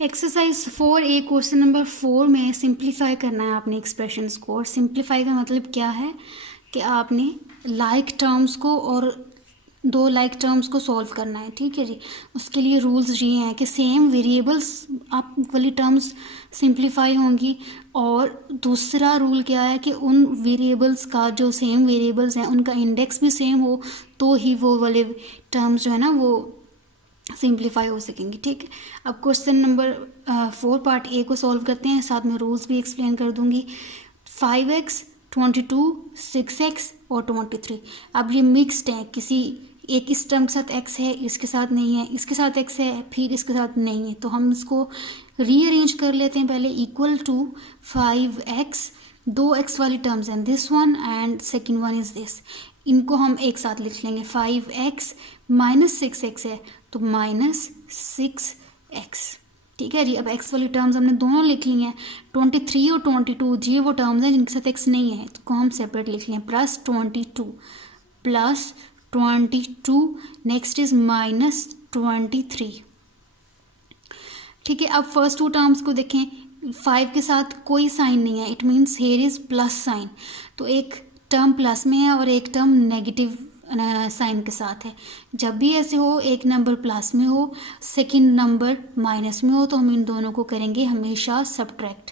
Exercise 4A question number 4 में simplify करना है आपने एक्सप्रेशंस को। और सिंप्लीफाई का मतलब क्या है कि आपने लाइक टर्म्स को और दो लाइक टर्म्स को सॉल्व करना है। ठीक है जी। उसके लिए रूल्स ये हैं कि सेम वेरिएबल्स आप वाली टर्म्स सिंप्लीफाई होंगी, और दूसरा रूल क्या है कि उन वेरिएबल्स का जो सेम वेरिएबल्स हैं उनका इंडेक्स भी सेम हो, तो ही वो वाले टर्म्स जो है ना वो सिंप्लीफाई हो सकेंगी। ठीक है। अब क्वेश्चन नंबर 4 पार्ट ए को सॉल्व करते हैं, साथ में रूल्स भी एक्सप्लेन कर दूंगी। 5x 22 6x और 23। अब ये मिक्स्ड है, किसी एक इस टर्म के साथ x है, इसके साथ नहीं है, इसके साथ x है, फिर इसके साथ नहीं है, तो हम इसको रीअरेंज कर लेते हैं पहले। इक्वल टू 5x, दो x वाली टर्म्स हैं, this one and second one is this, इनको हम एक साथ लिख लेंगे। 5x माइनस 6x है तो माइनस 6x। ठीक है जी। अब x वाली टर्म्स हमने दोनों लिख ली हैं। 23 और 22 ये वो टर्म्स हैं जिनके साथ x नहीं है, तो हम सेपरेट लिख लें। Plus 22 next is minus 23। ठीक है। अब फर्स्ट टू टर्म्स को देखें, 5 के साथ कोई साइन नहीं है, it means here is plus sign, तो एक टर्म प्लस में है और एक टर्म नेगेटिव साइन के साथ है। जब भी ऐसे हो, एक नंबर प्लस में हो, सेकंड नंबर माइनस में हो, तो हम इन दोनों को करेंगे हमेशा सब्ट्रैक्ट।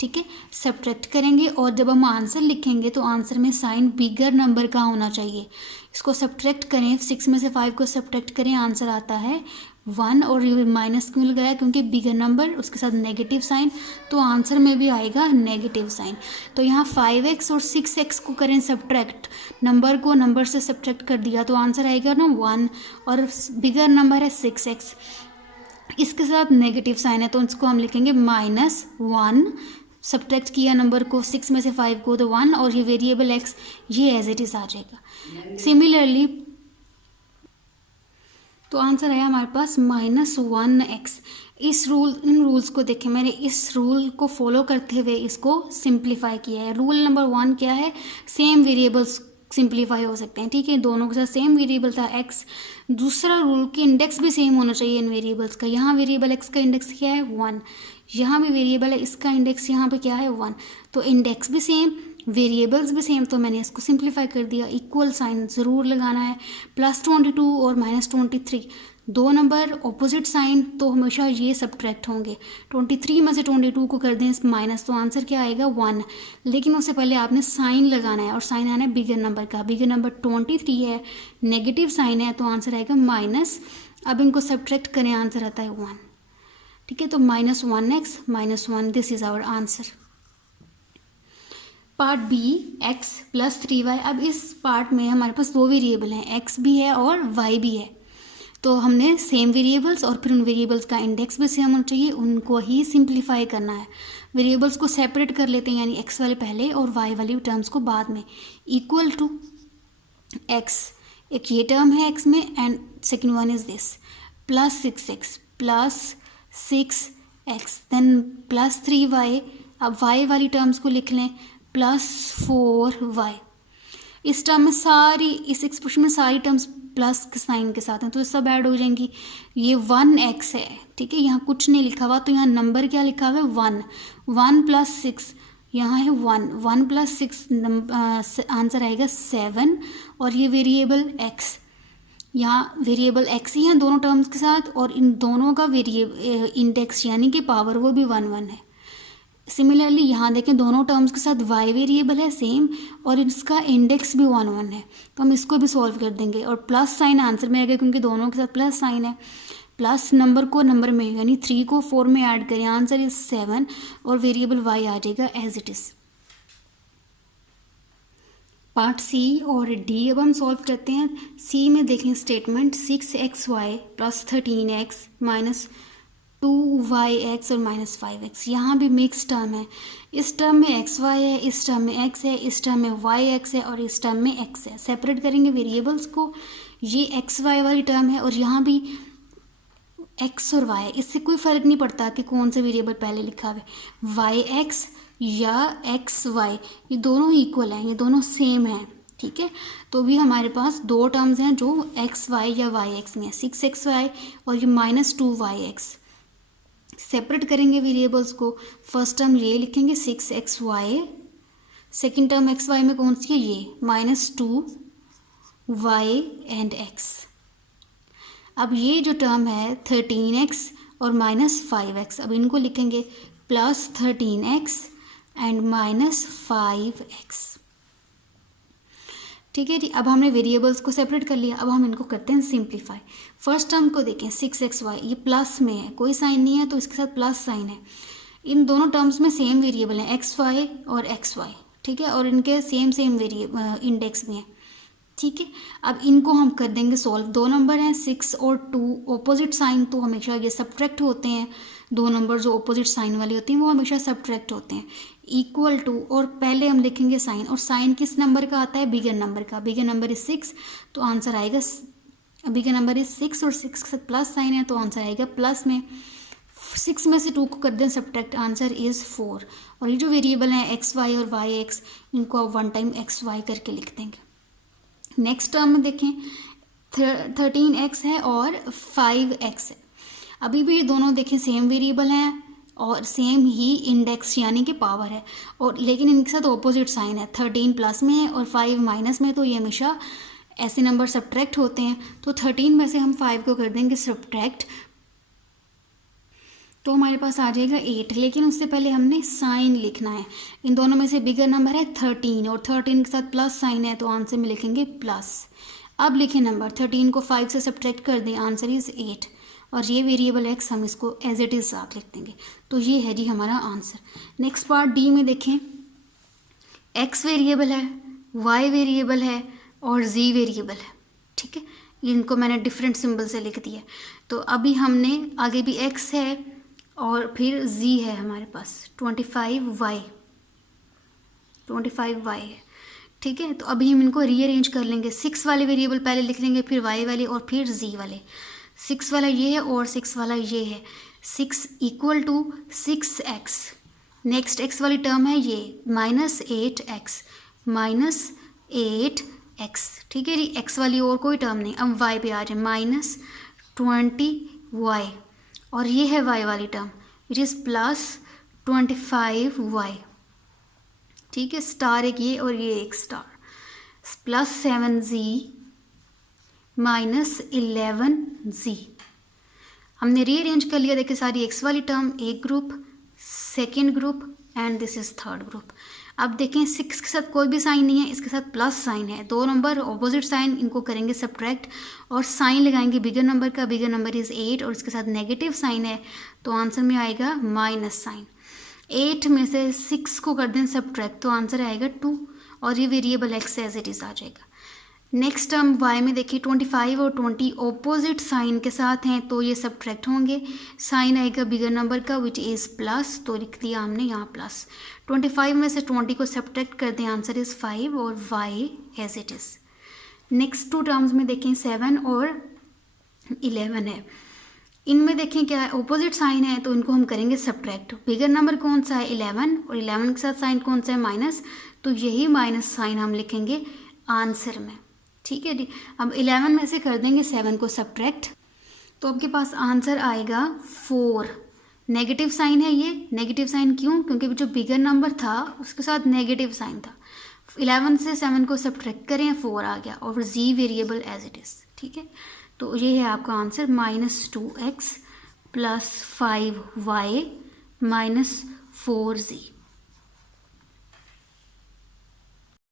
ठीक है, सब्ट्रैक्ट करेंगे, और जब हम आंसर लिखेंगे तो आंसर में साइन बिगर नंबर का होना चाहिए। इसको सब्ट्रैक्ट करें, 6 में से 5 को सब्ट्रैक्ट करें, आंसर आता है 1। और ये माइनस क्यों लगाया? क्योंकि बिगर नंबर उसके साथ नेगेटिव साइन, तो आंसर में भी आएगा नेगेटिव साइन। तो यहाँ 5x और 6x को करें सब्ट्रैक्ट, नंबर को नंबर से सब्ट्रैक्ट कर दिया तो आंसर आएगा ना 1, और बिगर नंबर है 6x, इसके साथ नेगेटिव साइन है तो इसको हम लिखेंगे -1। सब्ट्रैक्ट किया नंबर को, 6 में से 5 को, तो 1, और ये वेरिएबल x ये एज इट इज आ जाएगा। सिमिलरली तो आंसर आया हमारे पास -1x। इन रूल्स को देखें, मैंने इस रूल को फॉलो करते हुए इसको सिंप्लीफाई किया है। रूल नंबर 1 क्या है? सेम वेरिएबल्स सिंप्लीफाई हो सकते हैं। ठीक है, दोनों के साथ सेम वेरिएबल था x। दूसरा रूल कि इंडेक्स भी सेम होना चाहिए इन वेरिएबल्स का। यहाँ वेरिएबल x का इंडेक्स क्या है? 1। यहाँ भी वेरिएबल है, इसका इंडेक्स यहाँ पे क्या है? 1। तो इंडेक्स भी सेम, वेरिएबल्स भी सेम, तो मैंने इसको सिंप्लीफाई कर दिया। इक्वल साइन ज़रूर लगाना है। +22 और -23 दो नंबर ऑपोजिट साइन, तो हमेशा ये सब्ट्रैक्ट होंगे। 23 में से 22 को कर दें माइनस, तो आंसर क्या आएगा? 1। लेकिन उससे पहले आपने साइन लगाना है, और साइन आना है बिगर नंबर का। बिगर नंबर 23 है, नेगेटिव साइन है, तो आंसर आएगा माइनस। अब इनको सब्ट्रैक्ट करें, आंसर आता है 1। ठीक है, तो -1x -1, this is our answer. Part B, x + 3y। अब इस पार्ट में हमारे पास दो वेरिएबल हैं, x भी है और y भी है, तो हमने सेम वेरिएबल्स और फिर उन वेरिएबल्स का इंडेक्स भी सेम होना चाहिए, उनको ही सिंप्लीफाई करना है। वेरिएबल्स को सेपरेट कर लेते हैं, यानी x वाले पहले और y वाली टर्म्स को बाद में। इक्वल टू x, एक ये टर्म है x में, and second one is this, +6x then +3y। अब y वाली टर्म्स को लिख लें, +4y। इस टर्म में इस एक्सप्रेशन में सारी टर्म्स प्लस के साइन के साथ हैं, तो सब ऐड हो जाएंगी। ये 1x है, ठीक है, यहाँ कुछ नहीं लिखा हुआ, तो यहाँ नंबर क्या लिखा हुआ है? 1। 1 + 6 यहाँ है 1। 1 + 6 आंसर आएगा 7। और ये वेरिएबल x, यहाँ वेरिएबल x ही है दोनों टर्म्स के साथ, और इन दोनों का इंडेक्स यानी कि पावर वो भी 1 1 है। सिमिलरली यहाँ देखें, दोनों टर्म्स के साथ y वेरिएबल है सेम, और इसका इंडेक्स भी 1 1 है, तो हम इसको भी सॉल्व कर देंगे। और प्लस साइन आंसर में आएगा, क्योंकि दोनों के साथ प्लस साइन है। प्लस नंबर को नंबर में, यानी 3 को 4 में ऐड करें, आंसर इज 7, और वेरिएबल y आ जाएगा as it is. Part C और डी अब हम सॉल्व करते हैं। सी में देखें स्टेटमेंट, 6xy + 13x -2yx और -5x। यहाँ भी मिक्स टर्म है, इस टर्म में xy है, इस टर्म में x है, इस टर्म में yx है, और इस टर्म में x है। सेपरेट करेंगे वेरिएबल्स को, ये xy वाली टर्म है, और यहाँ भी x और y, इससे कोई फ़र्क नहीं पड़ता कि कौन सा वेरिएबल पहले लिखा हुआ है, yx या xy, ये दोनों इक्वल हैं, ये दोनों सेम हैं। ठीक है, तो भी हमारे पास दो टर्म्स हैं जो xy या yx में है, 6xy और ये -2yx। सेपरेट करेंगे वेरिएबल्स को। फर्स्ट टर्म ये लिखेंगे 6xy, सेकेंड टर्म xy में कौन सी है ये -2y एंड x। अब ये जो टर्म है 13x और -5x, अब इनको लिखेंगे +13x एंड -5x। ठीक है जी। अब हमने वेरिएबल्स को सेपरेट कर लिया, अब हम इनको करते हैं सिंप्लीफाई। फर्स्ट टर्म को देखें 6xy, ये प्लस में है, कोई साइन नहीं है तो इसके साथ प्लस साइन है। इन दोनों टर्म्स में सेम वेरिएबल हैं xy और xy, ठीक है, और इनके सेम वेरिएबल इंडेक्स भी हैं। ठीक है, अब इनको हम कर देंगे सॉल्व। दो नंबर हैं 6 और 2, ऑपोजिट साइन तो हमेशा ये सब्ट्रैक्ट होते हैं। दो नंबर जो ऑपोजिट साइन वाले होते हैं वो हमेशा सब्ट्रैक्ट होते हैं। इक्वल टू, और पहले हम लिखेंगे साइन, और साइन किस नंबर का आता है, बिगर नंबर का। बिगर नंबर इज 6 तो आंसर आएगा, बिगर नंबर इज 6 और 6 के साथ प्लस साइन है तो आंसर आएगा प्लस में। 6 में से 2 को कर दें सब्ट्रैक्ट, आंसर इज़ 4। और ये जो वेरिएबल हैं xy और yx, इनको आप 1 टाइम xy करके लिख देंगे। नेक्स्ट टर्म में देखें 13x है और 5x है। अभी भी ये दोनों देखें सेम वेरिएबल हैं और सेम ही इंडेक्स यानी कि पावर है, और लेकिन इनके साथ ऑपोजिट साइन है। 13 प्लस में है और 5 माइनस में, तो ये हमेशा ऐसे नंबर सब्ट्रैक्ट होते हैं। तो 13 में से हम 5 को कर देंगे सब्ट्रैक्ट, तो हमारे पास आ जाएगा 8। लेकिन उससे पहले हमने साइन लिखना है। इन दोनों में से बिगर नंबर है 13 और 13 के साथ प्लस साइन है तो आंसर में लिखेंगे प्लस। अब लिखें नंबर 13 को 5 से सब्ट्रैक्ट कर दें, आंसर इज़ 8। और ये वेरिएबल x हम इसको एज इट इज़ साथ लिख देंगे। तो ये है जी हमारा आंसर। नेक्स्ट पार्ट डी में देखें, x वेरिएबल है, y वेरिएबल है और z वेरिएबल है। ठीक है, इनको मैंने डिफरेंट सिंबल से लिख दिया। तो अभी हमने आगे भी x है और फिर z है हमारे पास 25y है। ठीक है, तो अभी हम इनको रीअरेंज कर लेंगे। 6 वाले वेरिएबल पहले लिख लेंगे, फिर y वाले और फिर z वाले। 6 वाला ये है और 6 वाला ये है। 6 equal to 6x, next x वाली टर्म है ये -8x -8x। ठीक है जी, x वाली और कोई टर्म नहीं। अब y पे आ जाए -20y, और ये है y वाली टर्म विच इज़ +25y। ठीक है, स्टार एक ये और ये एक स्टार, +7z -11z। हमने रीअरेंज कर लिया। देखिए सारी x वाली टर्म एक group, second group and this is third group. अब देखें 6 के साथ कोई भी साइन नहीं है, इसके साथ प्लस साइन है। दो नंबर ऑपोजिट साइन, इनको करेंगे सब्ट्रैक्ट और साइन लगाएंगे बिगर नंबर का। बिगर नंबर इज़ 8 और इसके साथ नेगेटिव साइन है तो आंसर में आएगा माइनस साइन। 8 में से 6 को कर दें सब्ट्रैक्ट तो आंसर आएगा 2, और ये variable x as it is आ जाएगा। नेक्स्ट टर्म y में देखिए 25 और 20 ऑपोजिट साइन के साथ हैं तो ये सब्ट्रैक्ट होंगे। साइन आएगा बिगर नंबर का विच इज़ प्लस, तो लिख दिया हमने यहाँ प्लस। 25 में से 20 को सब्ट्रैक्ट कर दें, आंसर इज़ 5 और y as it is. Next 2 terms में देखें 7 और 11 है। इनमें देखें क्या है, ऑपोजिट साइन है तो इनको हम करेंगे सब्ट्रैक्ट। बिगर नंबर कौन सा है 11 और 11 के साथ साइन कौन सा है माइनस, तो यही माइनस साइन हम लिखेंगे आंसर में। ठीक है जी, अब 11 में से कर देंगे 7 को सब्ट्रैक्ट तो आपके पास आंसर आएगा 4। नेगेटिव साइन है ये, नेगेटिव साइन क्यों, क्योंकि जो बिगर नंबर था उसके साथ नेगेटिव साइन था। 11 से 7 को सब्ट्रैक्ट करें 4 आ गया, और z variable as it is. ठीक है, तो ये है आपका आंसर -2x +5y -4z।